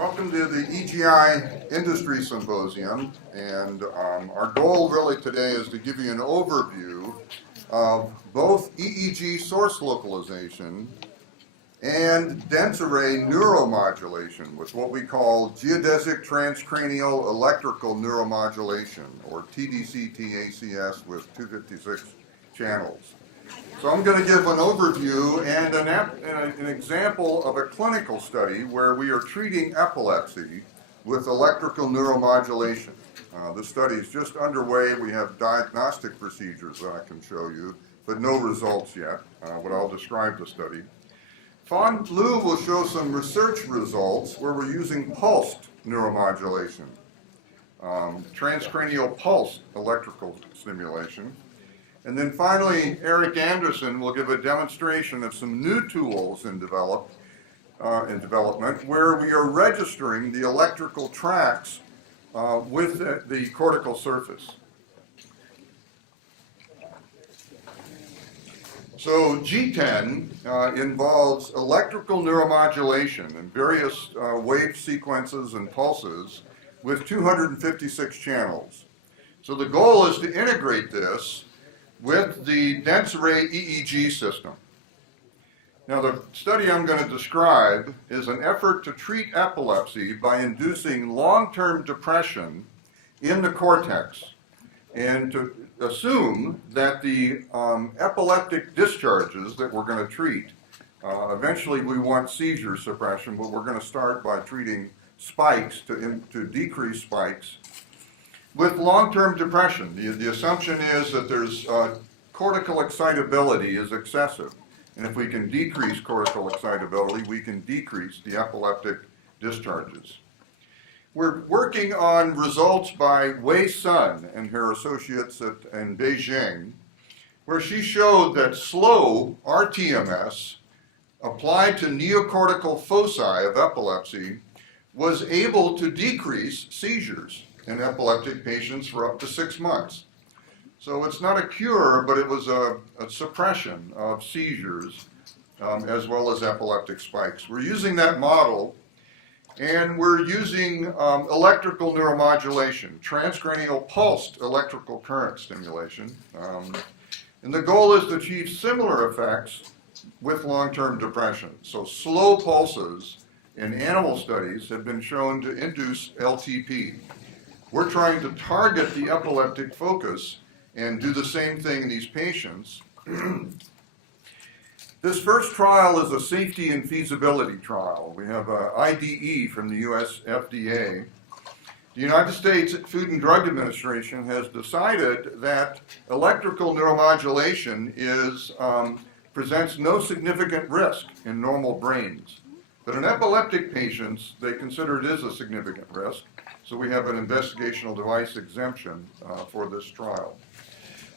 Welcome to the EGI Industry Symposium, and our goal really today is to give you an overview of both EEG source localization and dense array neuromodulation with what we call geodesic transcranial electrical neuromodulation, or TDCS with 256 channels. So I'm going to give an overview and an example of a clinical study where we are treating epilepsy with electrical neuromodulation. The study is just underway. We have diagnostic procedures that I can show you, but no results yet, but I'll describe the study. Fan Lu will show some research results where we're using pulsed neuromodulation, transcranial pulsed electrical stimulation. And then finally, Eric Anderson will give a demonstration of some new tools in development where we are registering the electrical tracks with the cortical surface. So G10 involves electrical neuromodulation in various wave sequences and pulses with 256 channels. So the goal is to integrate this with the dense array EEG system. Now the study I'm going to describe is an effort to treat epilepsy by inducing long-term depression in the cortex and to assume that the epileptic discharges that we're going to treat, eventually we want seizure suppression, but we're going to start by treating spikes to decrease spikes. With long-term depression, the assumption is that there's cortical excitability is excessive. And if we can decrease cortical excitability, we can decrease the epileptic discharges. We're working on results by Wei Sun and her associates in Beijing, where she showed that slow rTMS applied to neocortical foci of epilepsy was able to decrease seizures in epileptic patients for up to 6 months. So it's not a cure, but it was a suppression of seizures as well as epileptic spikes. We're using that model, and we're using electrical neuromodulation, transcranial pulsed electrical current stimulation. And the goal is to achieve similar effects with long-term depression. So slow pulses in animal studies have been shown to induce LTP. We're trying to target the epileptic focus and do the same thing in these patients. This first trial is a safety and feasibility trial. We have an IDE from the US FDA. The United States Food and Drug Administration has decided that electrical neuromodulation presents no significant risk in normal brains. But in epileptic patients, they consider it is a significant risk. So we have an investigational device exemption for this trial.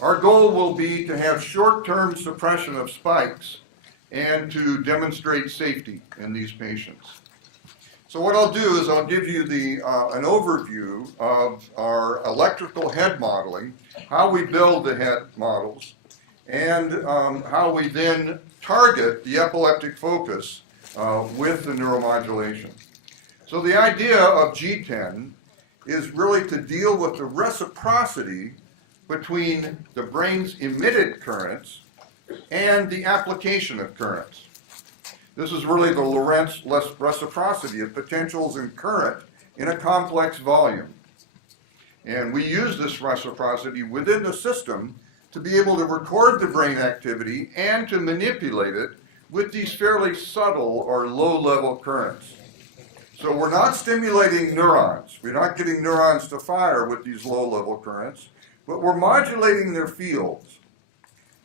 Our goal will be to have short-term suppression of spikes and to demonstrate safety in these patients. So what I'll do is I'll give you an overview of our electrical head modeling, how we build the head models, and how we then target the epileptic focus with the neuromodulation. So the idea of G10 is really to deal with the reciprocity between the brain's emitted currents and the application of currents. This is really the Lorentz reciprocity of potentials and current in a complex volume. And we use this reciprocity within the system to be able to record the brain activity and to manipulate it with these fairly subtle or low-level currents. So we're not stimulating neurons. We're not getting neurons to fire with these low-level currents, but we're modulating their fields.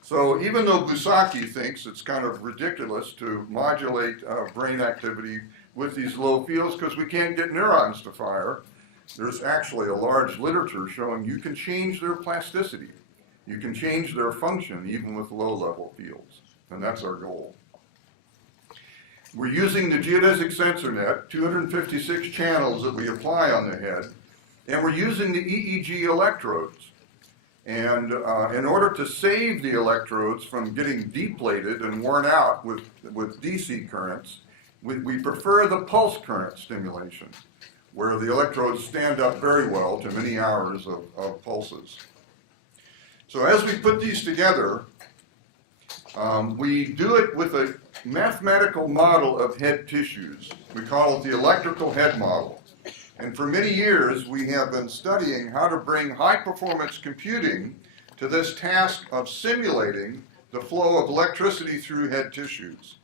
So even though Busaki thinks it's kind of ridiculous to modulate brain activity with these low fields because we can't get neurons to fire, there's actually a large literature showing you can change their plasticity. You can change their function even with low-level fields, and that's our goal. We're using the geodesic sensor net, 256 channels that we apply on the head, and we're using the EEG electrodes. And in order to save the electrodes from getting depleted and worn out with DC currents, We prefer the pulse current stimulation, where the electrodes stand up very well to many hours of pulses. So as we put these together, we do it with a mathematical model of head tissues. We call it the electrical head model. And for many years, we have been studying how to bring high-performance computing to this task of simulating the flow of electricity through head tissues.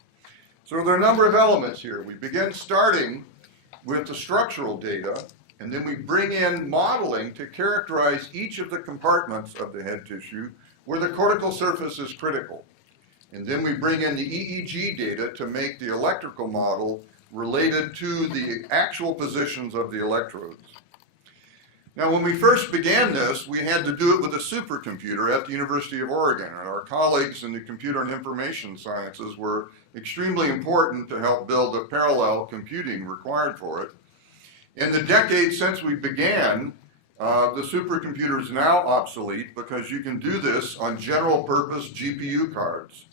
So there are a number of elements here. We begin starting with the structural data, and then we bring in modeling to characterize each of the compartments of the head tissue where the cortical surface is critical. And then we bring in the EEG data to make the electrical model related to the actual positions of the electrodes. Now, when we first began this, we had to do it with a supercomputer at the University of Oregon, and our colleagues in the computer and information sciences were extremely important to help build the parallel computing required for it. In the decades since we began, the supercomputer is now obsolete because you can do this on general purpose GPU cards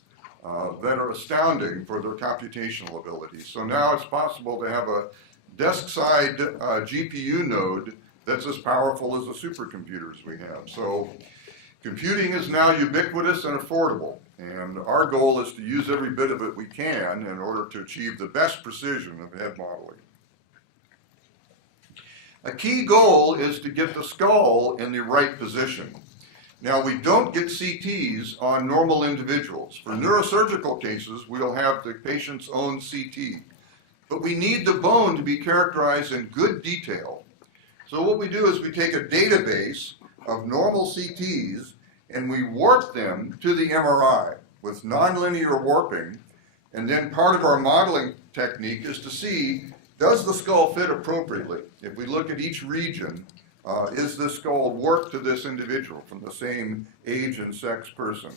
that are astounding for their computational abilities. So now it's possible to have a desk-side GPU node that's as powerful as the supercomputers we have. So computing is now ubiquitous and affordable, and our goal is to use every bit of it we can in order to achieve the best precision of head modeling. A key goal is to get the skull in the right position. Now, we don't get CTs on normal individuals. For neurosurgical cases, we'll have the patient's own CT. But we need the bone to be characterized in good detail. So what we do is we take a database of normal CTs and we warp them to the MRI with nonlinear warping. And then part of our modeling technique is to see, does the skull fit appropriately? If we look at each region, is the skull warped to this individual from the same age and sex person?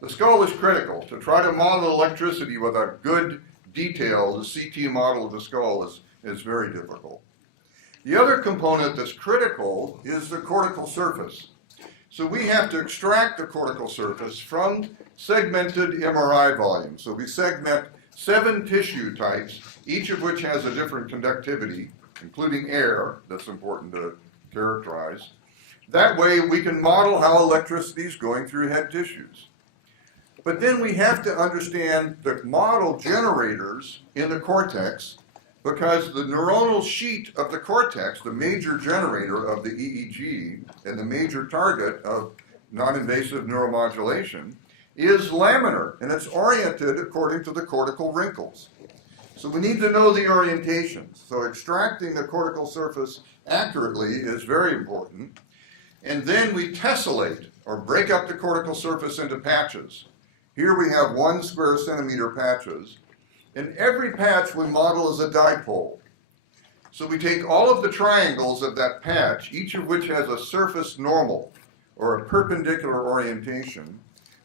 The skull is critical. To try to model electricity with a good detail, the CT model of the skull is very difficult. The other component that's critical is the cortical surface. So we have to extract the cortical surface from segmented MRI volumes. So we segment 7 tissue types, each of which has a different conductivity, including air, that's important to characterize. That way we can model how electricity is going through head tissues. But then we have to understand the model generators in the cortex, because the neuronal sheet of the cortex, the major generator of the EEG and the major target of non-invasive neuromodulation, is laminar, and it's oriented according to the cortical wrinkles. So we need to know the orientations. So extracting the cortical surface accurately is very important. And then we tessellate, or break up the cortical surface into patches. Here we have 1 square centimeter patches. And every patch we model as a dipole. So we take all of the triangles of that patch, each of which has a surface normal, or a perpendicular orientation.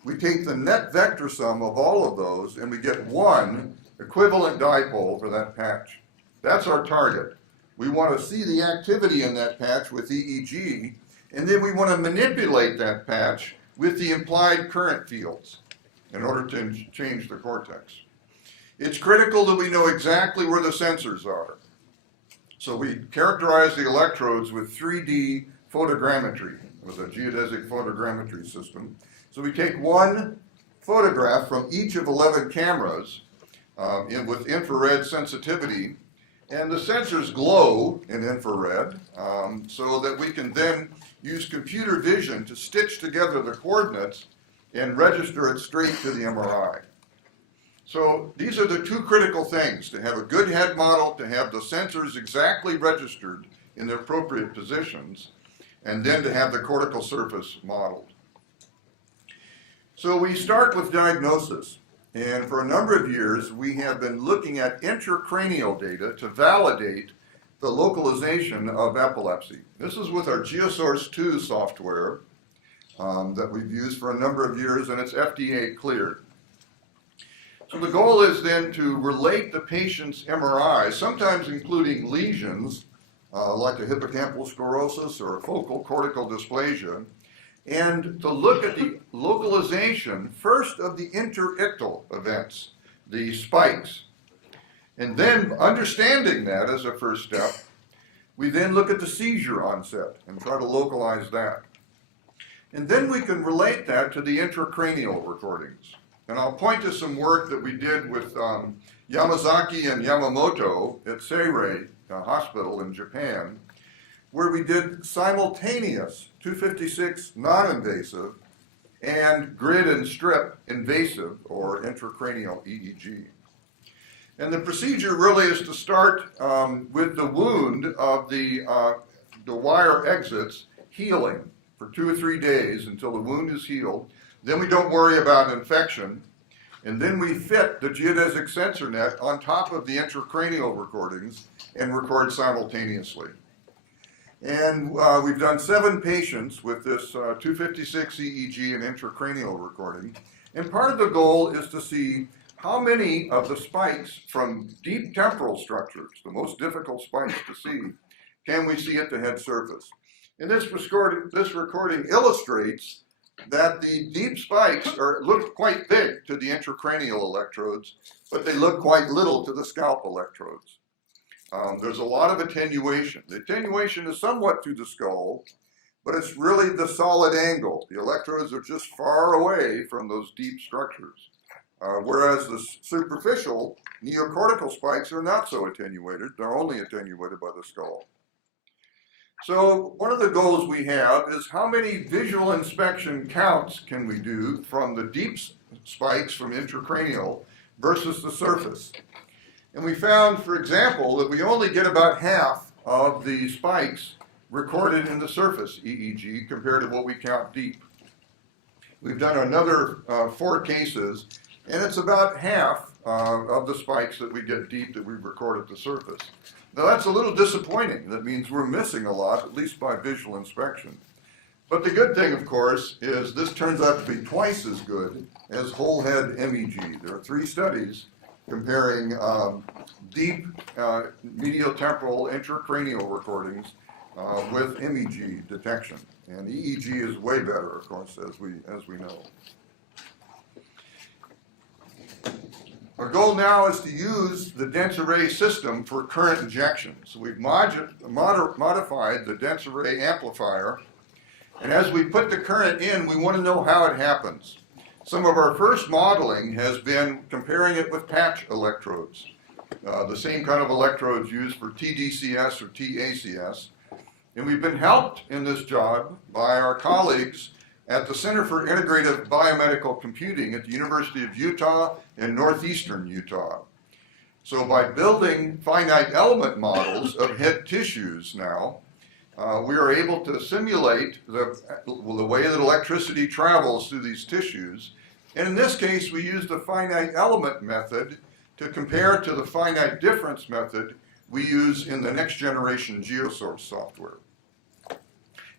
We take the net vector sum of all of those, and we get 1 equivalent dipole for that patch. That's our target. We want to see the activity in that patch with EEG, and then we want to manipulate that patch with the implied current fields in order to change the cortex. It's critical that we know exactly where the sensors are. So we characterize the electrodes with 3D photogrammetry, with a geodesic photogrammetry system. So we take 1 photograph from each of 11 cameras with infrared sensitivity, and the sensors glow in infrared so that we can then use computer vision to stitch together the coordinates and register it straight to the MRI. So these are the 2 critical things: to have a good head model, to have the sensors exactly registered in their appropriate positions, and then to have the cortical surface modeled. So we start with diagnosis, and for a number of years we have been looking at intracranial data to validate the localization of epilepsy. This is with our GeoSource 2 software that we've used for a number of years, and it's FDA cleared. So the goal is then to relate the patient's MRI, sometimes including lesions like a hippocampal sclerosis or a focal cortical dysplasia, and to look at the localization first of the interictal events, the spikes. And then, understanding that as a first step, we then look at the seizure onset and try to localize that. And then we can relate that to the intracranial recordings. And I'll point to some work that we did with Yamazaki and Yamamoto at Seirei Hospital in Japan, where we did simultaneous 256 non-invasive and grid and strip invasive or intracranial EEG. And the procedure really is to start with the wound of the wire exits healing for 2 or 3 days until the wound is healed. Then we don't worry about infection. And then we fit the geodesic sensor net on top of the intracranial recordings and record simultaneously. And we've done 7 patients with this 256 EEG and intracranial recording. And part of the goal is to see how many of the spikes from deep temporal structures, the most difficult spikes to see, can we see at the head surface. And this recording illustrates that the deep spikes look quite big to the intracranial electrodes, but they look quite little to the scalp electrodes. There's a lot of attenuation. The attenuation is somewhat to the skull, but it's really the solid angle. The electrodes are just far away from those deep structures. Whereas the superficial neocortical spikes are not so attenuated. They're only attenuated by the skull. So one of the goals we have is how many visual inspection counts can we do from the deep spikes from intracranial versus the surface. And we found, for example, that we only get about half of the spikes recorded in the surface EEG compared to what we count deep. We've done another 4 cases, and it's about half of the spikes that we get deep that we record at the surface. Now that's a little disappointing. That means we're missing a lot, at least by visual inspection. But the good thing, of course, is this turns out to be twice as good as whole head MEG. There are 3 studies comparing deep medial temporal intracranial recordings with MEG detection. And EEG is way better, of course, as we know. Our goal now is to use the dense array system for current injection. So we've modified the dense array amplifier, and as we put the current in, we want to know how it happens. Some of our first modeling has been comparing it with patch electrodes, the same kind of electrodes used for TDCS or TACS. And we've been helped in this job by our colleagues at the Center for Integrative Biomedical Computing at the University of Utah in northeastern Utah. So by building finite element models of head tissues now, we are able to simulate the way that electricity travels through these tissues. And in this case, we use the finite element method to compare to the finite difference method we use in the next generation GeoSource software.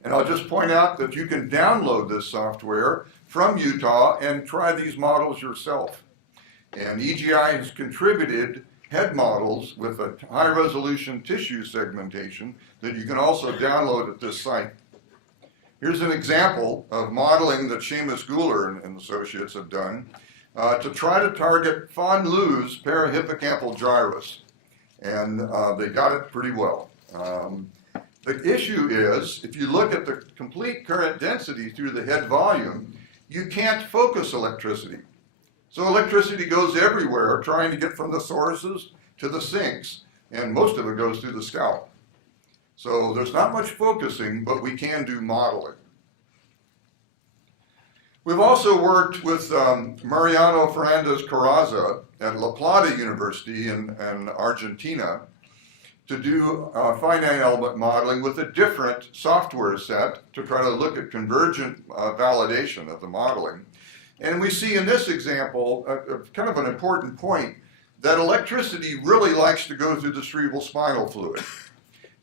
And I'll just point out that you can download this software from Utah and try these models yourself. And EGI has contributed head models with a high-resolution tissue segmentation that you can also download at this site. Here's an example of modeling that Seamus Guler and associates have done to try to target von Lew's parahippocampal gyrus. And they got it pretty well. The issue is, if you look at the complete current density through the head volume, you can't focus electricity. So electricity goes everywhere, trying to get from the sources to the sinks, and most of it goes through the scalp. So there's not much focusing, but we can do modeling. We've also worked with Mariano Fernandez-Carraza at La Plata University in Argentina to do finite element modeling with a different software set to try to look at convergent validation of the modeling. And we see in this example kind of an important point that electricity really likes to go through the cerebral spinal fluid.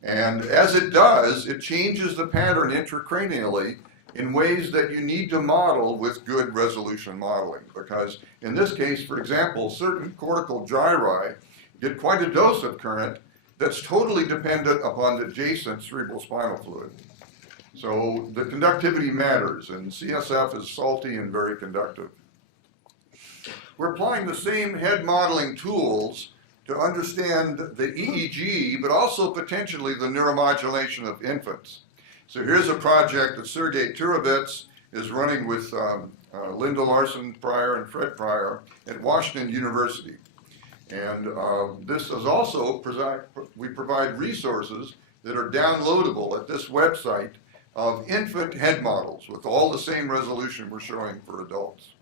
And as it does, it changes the pattern intracranially in ways that you need to model with good resolution modeling. Because in this case, for example, certain cortical gyri get quite a dose of current that's totally dependent upon the adjacent cerebral spinal fluid. So the conductivity matters, and CSF is salty and very conductive. We're applying the same head modeling tools to understand the EEG, but also potentially the neuromodulation of infants. So here's a project that Sergei Turovets is running with Linda Larson Pryor and Fred Pryor at Washington University. And this is also, we provide resources that are downloadable at this website of infant head models with all the same resolution we're showing for adults.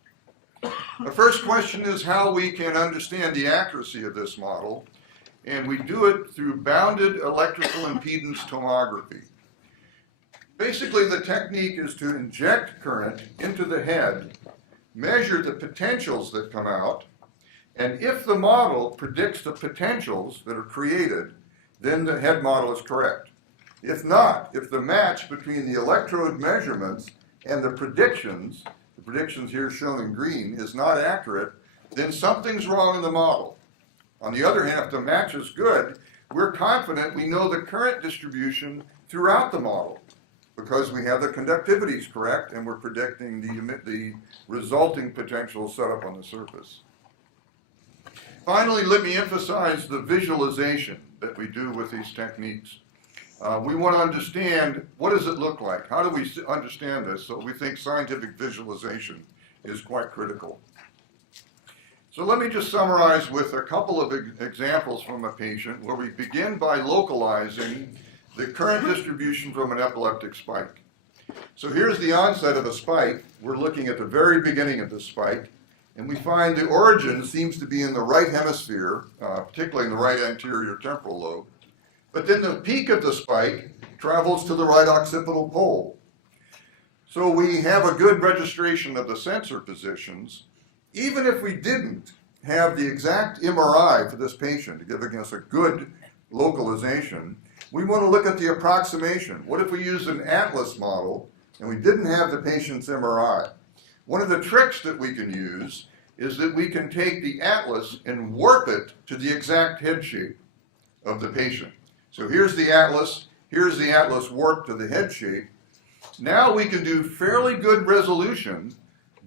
The first question is how we can understand the accuracy of this model, and we do it through bounded electrical impedance tomography. Basically, the technique is to inject current into the head, measure the potentials that come out, and if the model predicts the potentials that are created, then the head model is correct. If not, if the match between the electrode measurements and the predictions here shown in green, is not accurate, then something's wrong in the model. On the other hand, if the match is good, we're confident we know the current distribution throughout the model because we have the conductivities correct and we're predicting the resulting potential set up on the surface. Finally, let me emphasize the visualization that we do with these techniques. We want to understand what does it look like? How do we understand this? So we think scientific visualization is quite critical. So let me just summarize with a couple of examples from a patient where we begin by localizing the current distribution from an epileptic spike. So here's the onset of a spike. We're looking at the very beginning of the spike, and we find the origin seems to be in the right hemisphere, particularly in the right anterior temporal lobe. But then the peak of the spike travels to the right occipital pole. So we have a good registration of the sensor positions. Even if we didn't have the exact MRI for this patient, giving us a good localization, we want to look at the approximation. What if we use an atlas model and we didn't have the patient's MRI? One of the tricks that we can use is that we can take the atlas and warp it to the exact head shape of the patient. So here's the atlas warped to the head shape. Now we can do fairly good resolution,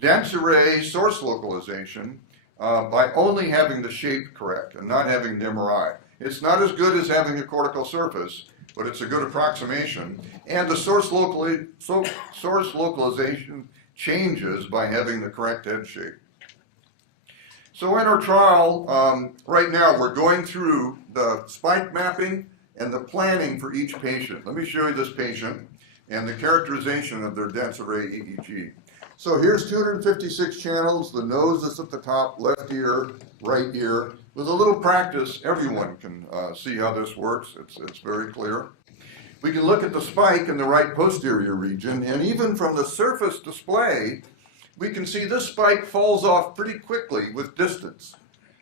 dense array source localization, by only having the shape correct and not having the MRI. It's not as good as having a cortical surface, but it's a good approximation. And the source localization changes by having the correct head shape. So in our trial, right now we're going through the spike mapping and the planning for each patient. Let me show you this patient and the characterization of their dense array EEG. So here's 256 channels. The nose is at the top, left ear, right ear. With a little practice, everyone can see how this works. It's very clear. We can look at the spike in the right posterior region, and even from the surface display, we can see this spike falls off pretty quickly with distance.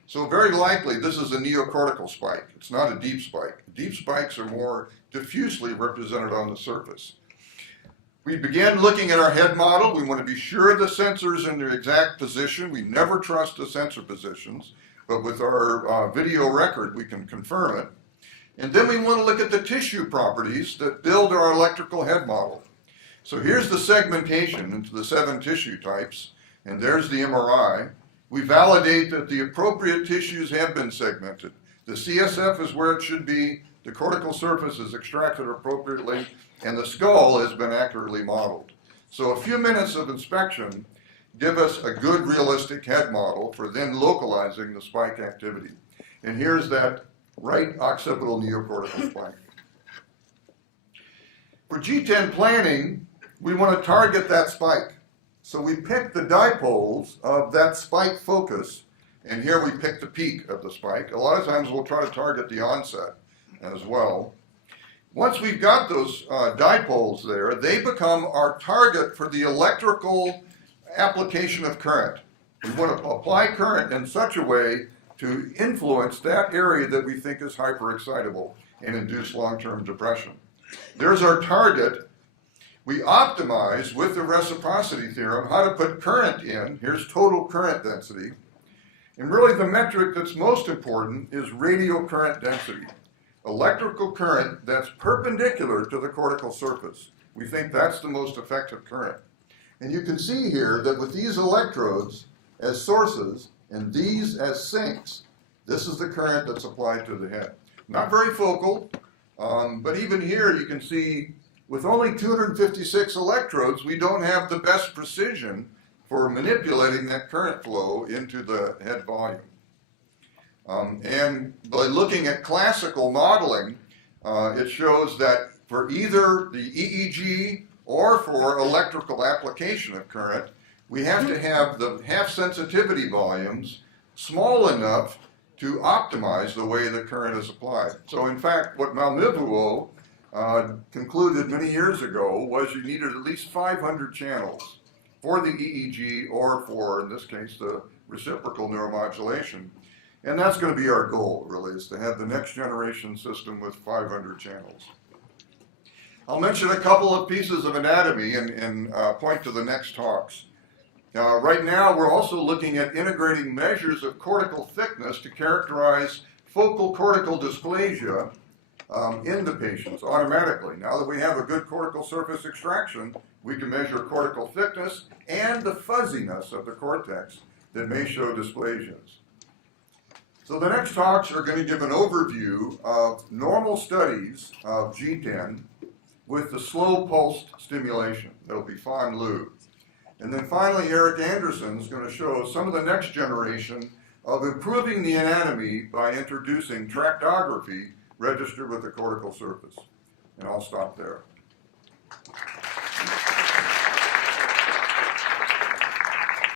So very likely this is a neocortical spike. It's not a deep spike. Deep spikes are more diffusely represented on the surface. We begin looking at our head model. We want to be sure the sensor's in their exact position. We never trust the sensor positions, but with our video record, we can confirm it. And then we want to look at the tissue properties that build our electrical head model. So here's the segmentation into the 7 tissue types, and there's the MRI. We validate that the appropriate tissues have been segmented. The CSF is where it should be, the cortical surface is extracted appropriately, and the skull has been accurately modeled. So a few minutes of inspection give us a good realistic head model for then localizing the spike activity. And here's that right occipital neocortical spike. For G10 planning, we want to target that spike. So we pick the dipoles of that spike focus, and here we pick the peak of the spike. A lot of times we'll try to target the onset as well. Once we've got those dipoles there, they become our target for the electrical application of current. We want to apply current in such a way to influence that area that we think is hyperexcitable and induce long-term depression. There's our target. We optimize with the reciprocity theorem how to put current in. Here's total current density. And really the metric that's most important is radial current density. Electrical current that's perpendicular to the cortical surface. We think that's the most effective current. And you can see here that with these electrodes as sources and these as sinks, This is the current that's applied to the head. Not very focal, but even here you can see with only 256 electrodes, we don't have the best precision for manipulating that current flow into the head volume. And by looking at classical modeling, it shows that for either the EEG or for electrical application of current, we have to have the half sensitivity volumes small enough to optimize the way the current is applied. So in fact, what Malmivuo concluded many years ago was you needed at least 500 channels for the EEG or for, in this case, the reciprocal neuromodulation. And that's going to be our goal, really, is to have the next generation system with 500 channels. I'll mention a couple of pieces of anatomy and point to the next talks. Right now, we're also looking at integrating measures of cortical thickness to characterize focal cortical dysplasia in the patients automatically. Now that we have a good cortical surface extraction, we can measure cortical thickness and the fuzziness of the cortex that may show dysplasias. So the next talks are going to give an overview of normal studies of G10 with the slow pulsed stimulation. That'll be Fan Lu. And then finally, Eric Anderson is going to show some of the next generation of improving the anatomy by introducing tractography registered with the cortical surface. And I'll stop there.